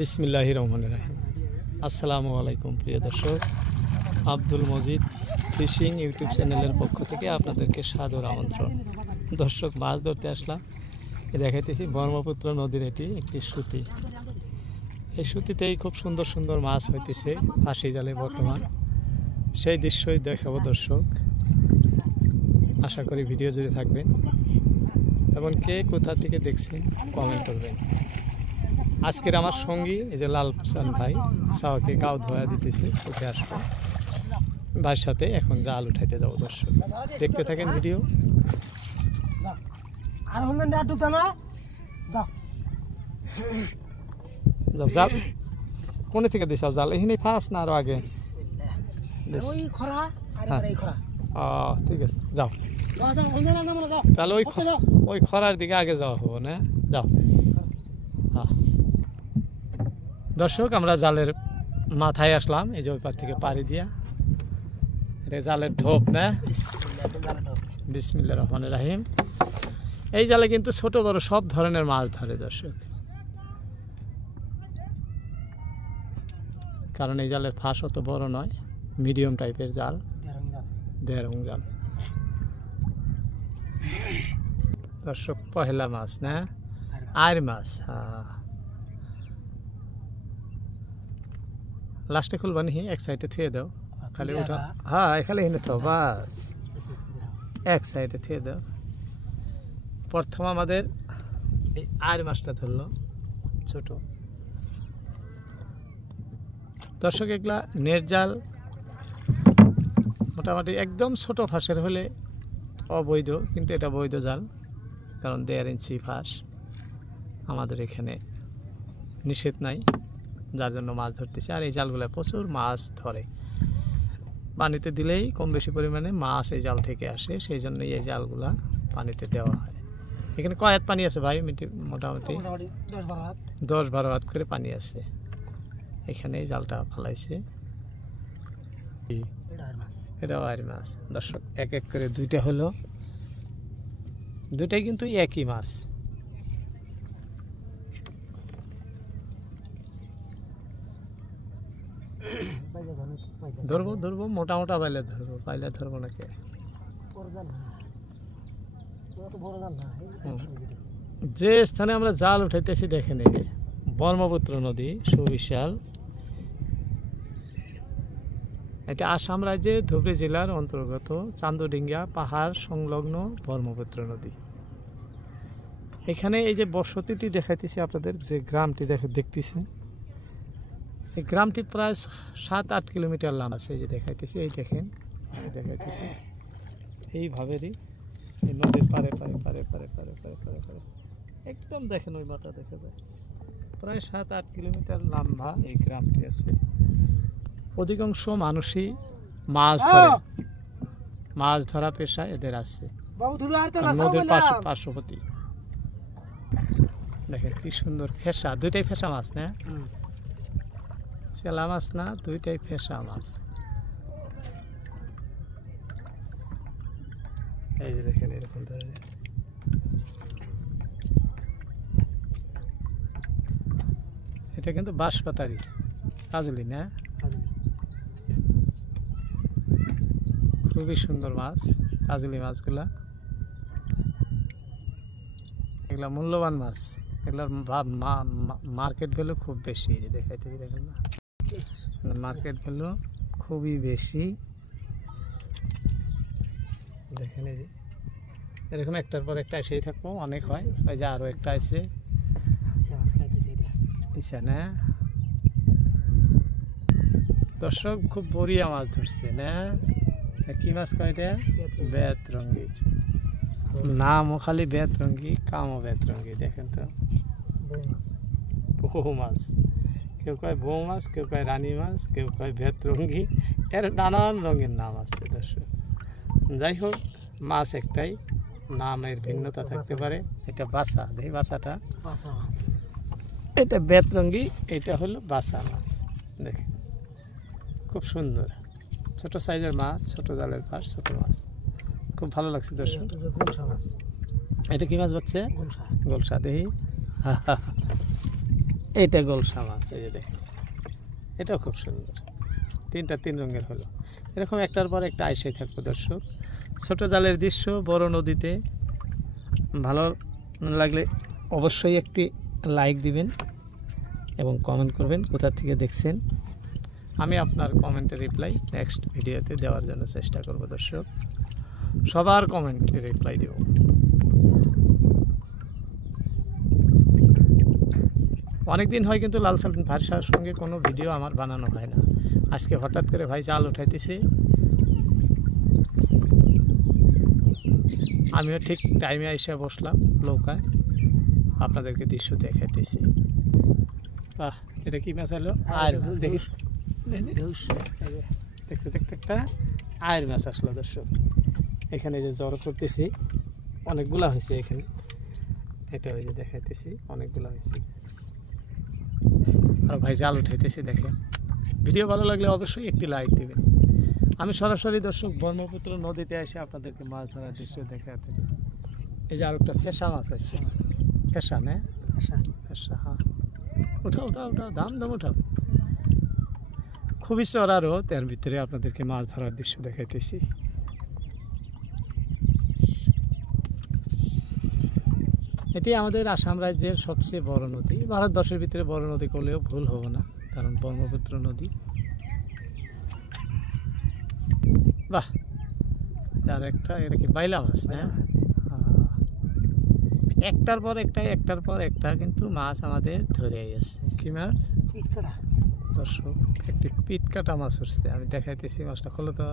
বিসমিল্লাহির রহমানির রহিম। আসসালামু আলাইকুম প্রিয় দর্শক, আব্দুল মজিদ ফিশিং ইউটিউব চ্যানেলের পক্ষ থেকে আপনাদেরকে সাদর আমন্ত্রণ। দর্শক, মাছ ধরতে আসলাম। দেখাইতেছি ব্রহ্মপুত্র নদীর এটি একটি সুতি। এই সুতিতেই খুব সুন্দর সুন্দর মাছ হইতেছে ফাঁসি জালে বর্তমান। সেই দৃশ্যই দেখাবো দর্শক। আশা করি ভিডিও জুড়ে থাকবেন এবং কে কোথা থেকে দেখছেন কমেন্ট করবেন। আজকের আমার সঙ্গী এই যে লাল হোসেন ভাই সাওয়াকে গাও ধোয়া দিতেছে, উঠে আসবো ভাইয়ের সাথে এখন জাল উঠাইতে যাবো। দর্শক দেখতে থাকেন ভিডিও। জাল কোনে থেকে দিছাও জাল? এখানে ফার্স্ট না আরো আগে? ঠিক আছে, যাও তাহলে ওই খরার দিকে আগে যাওয়া হবো না? যাও। দর্শক, আমরা জালের মাথায় আসলাম, এই যে ওই পার থেকে পাড়ি দিয়া। এটা জালের ঢোপ না? বিসমিল্লাহির রহমানির রহিম। এই জালে কিন্তু ছোট বড় সব ধরনের মাছ ধরে দর্শক, কারণ এই জালের ফাঁস অত বড় নয়, মিডিয়াম টাইপের জাল, দেড়ং জাল। দর্শক, পহেলা মাছ না? আর মাছ। হ্যাঁ, লাস্টে খুলবা নি? এক সাইডে থুয়ে দাও খালি ওটা। হ্যাঁ, খালি এনে তো বাস এক সাইডে থুয়ে দাও। প্রথম আমাদের এই আর মাছটা ধরলো ছোট। দর্শক, এগুলা নেট জাল মোটামুটি একদম ছোট ফাঁসের হলে অবৈধ, কিন্তু এটা বৈধ জাল, কারণ 1.5 ইঞ্চি ফাঁস আমাদের এখানে নিষেধ নাই, যার জন্য মাছ ধরতেছে। আর এই জালগুলা প্রচুর মাছ ধরে, পানিতে দিলেই কম বেশি পরিমাণে মাছ এই জাল থেকে আসে, সেই জন্যই এই জালগুলা পানিতে দেওয়া হয়। এখানে কয় হাত পানি আছে ভাই? মোটামুটি 10-12 হাত করে পানি আছে। এখানে এই জালটা ফালাইছে, এটাও আর মাছ। দর্শক, এক এক করে দুইটা হলো, দুইটাই কিন্তু একই মাছ। ধরবো ধরবো মোটা মোটা পাইলে ধরবো, পাইলে ধরবো নাকি? যে স্থানে আমরা জাল উঠাইতেছি দেখেন, এই যে ব্রহ্মপুত্র নদী সুবিশাল। এটা আসাম রাজ্যের ধুবড়ী জেলার অন্তর্গত চান্দডিঙ্গা পাহাড় সংলগ্ন ব্রহ্মপুত্র নদী। এখানে এই যে বসতিটি দেখাইতেছি আপনাদের, যে গ্রামটি দেখতেছেন, এই গ্রামটি প্রায় 7-8 কিলোমিটার লম্বা আছে। এই যে দেখাইতেছি, এই দেখেন দেখাইতেছি, এইভাবেরই এই নদীর পারে পারে পারে পারে পারে পারে পারে পারে একদম দেখেন ওই মাথা দেখা যায়। প্রায় 7-8 কিলোমিটার লম্বা এই গ্রামটি আছে। অধিকাংশ মানুষই মাছ ধরে, মাছ ধরা পেশা এদের আছে, নদীর পার্শ্ববর্তী। দেখেন কি সুন্দর ফেসা, দুইটাই ফেসা মাছ না? চেলা মাছ না, দুইটাই ফেসা মাছ। এই যে দেখেন এরকম ধরনের। এটা কিন্তু বাঁশপাতারি কাজলি না? খুবই সুন্দর মাছ কাজলি মাছগুলা। এগুলা মূল্যবান মাছ, এগুলার মার্কেট ভ্যালু খুব বেশি। দেখাইতে দেখেন না, মার্কেট ভ্যালু খুবই বেশি। দেখেন এই যে এরকম একটার পর একটা এসেই থাকবো, অনেক হয়। ওই যে আরো একটা আছে না? দর্শক, খুব বড়িয়া মাছ ধরছে না? কি মাছ কয়টা? বেতরঙ্গি। নামও খালি বেতরঙ্গি, কামও বেতরঙ্গি। দেখেন তো, বহু মাছ। কেউ কয় বউ মাছ, কেউ কয় রানী মাছ, কেউ কয় বেতরঙ্গি, এর নানান রঙের নাম আছে দর্শক। যাই হোক, মাছ একটাই, নামের ভিন্নতা থাকতে পারে। এটা বাসা, দেখি বাসাটা, এটা বেতরঙ্গি, এটা হলো বাসা মাছ। দেখেন খুব সুন্দর, ছোট সাইজের মাছ, ছোট জালের ফাঁস, ছোট মাছ, খুব ভালো লাগছে দর্শক। এটা কি মাছ হচ্ছে? গোলসা। দেখি এইটা গোলসা মাছ, এই যে দেখেন, এটাও খুব সুন্দর, তিনটা তিন রঙের হলো। এরকম একটার পর একটা আইসেই থাকবো দর্শক। ছোট জালের দৃশ্য বড় নদীতে ভালো লাগলে অবশ্যই একটি লাইক দিবেন এবং কমেন্ট করবেন কোথা থেকে দেখছেন। আমি আপনার কমেন্টের রিপ্লাই নেক্সট ভিডিওতে দেওয়ার জন্য চেষ্টা করব দর্শক, সবার কমেন্টে রিপ্লাই দেব। অনেকদিন হয় কিন্তু লাল সালমান ভাষার সঙ্গে কোনো ভিডিও আমার বানানো হয় না। আজকে হঠাৎ করে ভাই জাল উঠাইতেছে, আমিও ঠিক টাইমে এসে বসলাম নৌকায়, আপনাদেরকে দৃশ্য দেখাইতেছি। বাহ, এটা কি মাছ হলো? আর দেখি, দেখতে দেখতে একটা আয়ের মাছ আসলো দর্শক। এখানে যে জড়ো করতেছি অনেকগুলা হয়েছে এখানে, এটা ওই যে দেখাইতেছি অনেকগুলা হয়েছে। আর ভাই জাল উঠাইতেছি দেখেন। ভিডিও ভালো লাগলে অবশ্যই একটি লাইক দিবেন। আমি সরাসরি দর্শক ব্রহ্মপুত্র নদীতে এসে আপনাদেরকে মাছ ধরার দৃশ্য দেখাতে। এই যে আর একটা ফেসা মাছ আছে, ফেসা না, ফেসা, হ্যাঁ, উঠাও উঠাও উঠাও, দাম দাম উঠাও। খুবই চড়া রোদ, এর ভিতরে আপনাদেরকে মাছ ধরার দৃশ্য দেখাইতেছি। এটি আমাদের আসাম রাজ্যের সবচেয়ে বড় নদী, ভারতবর্ষের ভিতরে বড় নদী করলেও ভুল হবে না, কারণ ব্রহ্মপুত্র নদী। বাহ, আর একটা, এটা কি বাইলা মাছ না? একটার পর একটা, একটার পর একটা কিন্তু মাছ আমাদের ধরে গেছে। কি মাছ? দর্শক, একটি পিট কাটা মাছ উঠছে, আমি দেখাইতেছি। মাছটা খোলো তো।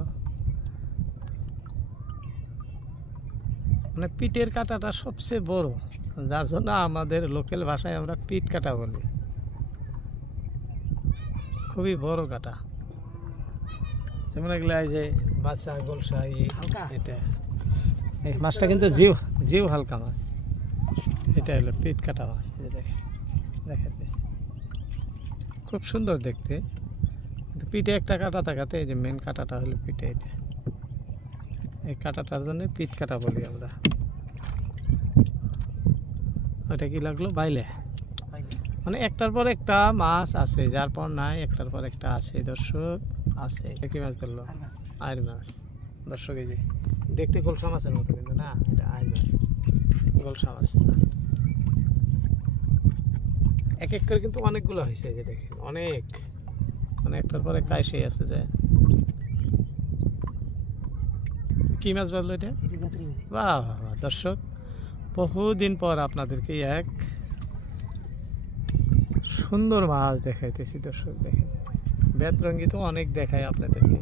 মানে পিটের কাটাটা সবচেয়ে বড়, যার জন্য আমাদের লোকাল ভাষায় আমরা পিট কাটা বলি। খুবই বড় কাটা, যেমন এগুলো এই যে বাচ্চা গোলসা, এটা এই মাছটা কিন্তু জিও হালকা মাছ। এটা হলো পিট কাটা মাছ, দেখে দেখাইতেছি। খুব সুন্দর দেখতে, কিন্তু পিঠে একটা কাটা থাকাতে, এই যে মেন কাটাটা হলো পিঠে, এটা এই কাটাটার জন্য পিট কাটা বলি আমরা। ওটা কি লাগলো? বাইলে। মানে একটার পর একটা মাছ আছে, যার পর নাই একটার পর একটা আছে দর্শক, আছে। কি মাছ ধরলো? আয়ের মাছ দর্শক। এই যে দেখতে গোলসা মাছের মতো, কিন্তু না, এটা আয়ের মাছ, গোলসা মাছ না। এক এক করে কিন্তু অনেকগুলো হয়েছে, এই যে দেখেন, অনেক, মানে একটার পর একটা এসেই আছে। যায় কি মাছ বললো এটা? বাহ বাহ দর্শক, বহুদিন পর আপনাদেরকে এক সুন্দর মাছ দেখাইতেছি দর্শক। দেখেন, বেতরঙ্গি তো অনেক দেখায় আপনাদেরকে,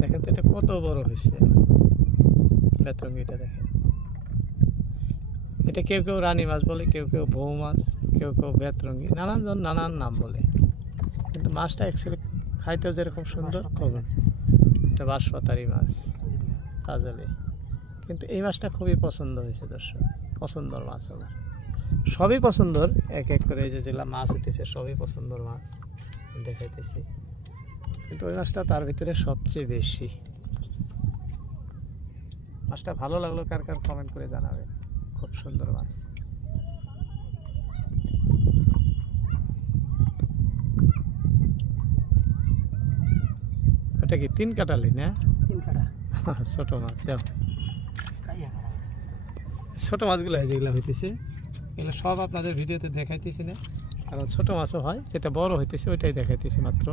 দেখেন তো এটা কত বড় হয়েছে বেতরঙ্গিটা। দেখেন, এটা কেউ কেউ রানী মাছ বলে, কেউ কেউ বউ মাছ, কেউ কেউ বেতরঙ্গি, নানানজন নানান নাম বলে, কিন্তু মাছটা অ্যাকচুয়ালি খাইতেও যেরকম সুন্দর, খুবই। এটা বাঁশপাতারি মাছ, কাজলি। কিন্তু এই মাছটা খুবই পছন্দ হয়েছে দর্শক, পছন্দর মাছ আমার। সবই পছন্দর, এক এক করে এই যে যেগুলা মাছ হইতেছে সবই পছন্দর মাছ দেখাইতেছি, কিন্তু ওই মাছটা তার ভিতরে সবচেয়ে বেশি। মাছটা ভালো লাগলো কার কার কমেন্ট করে জানাবেন। খুব সুন্দর মাছ। ওটা কি তিন কাটালি না? ছোট মাছ দেখ, ছোট মাছগুলো যেগুলো হইতেছে, এগুলো সব আপনাদের ভিডিওতে দেখাইতেছি না, কারণ ছোট মাছও হয়, যেটা বড় হইতেছে ওইটাই দেখাইতেছি মাত্র।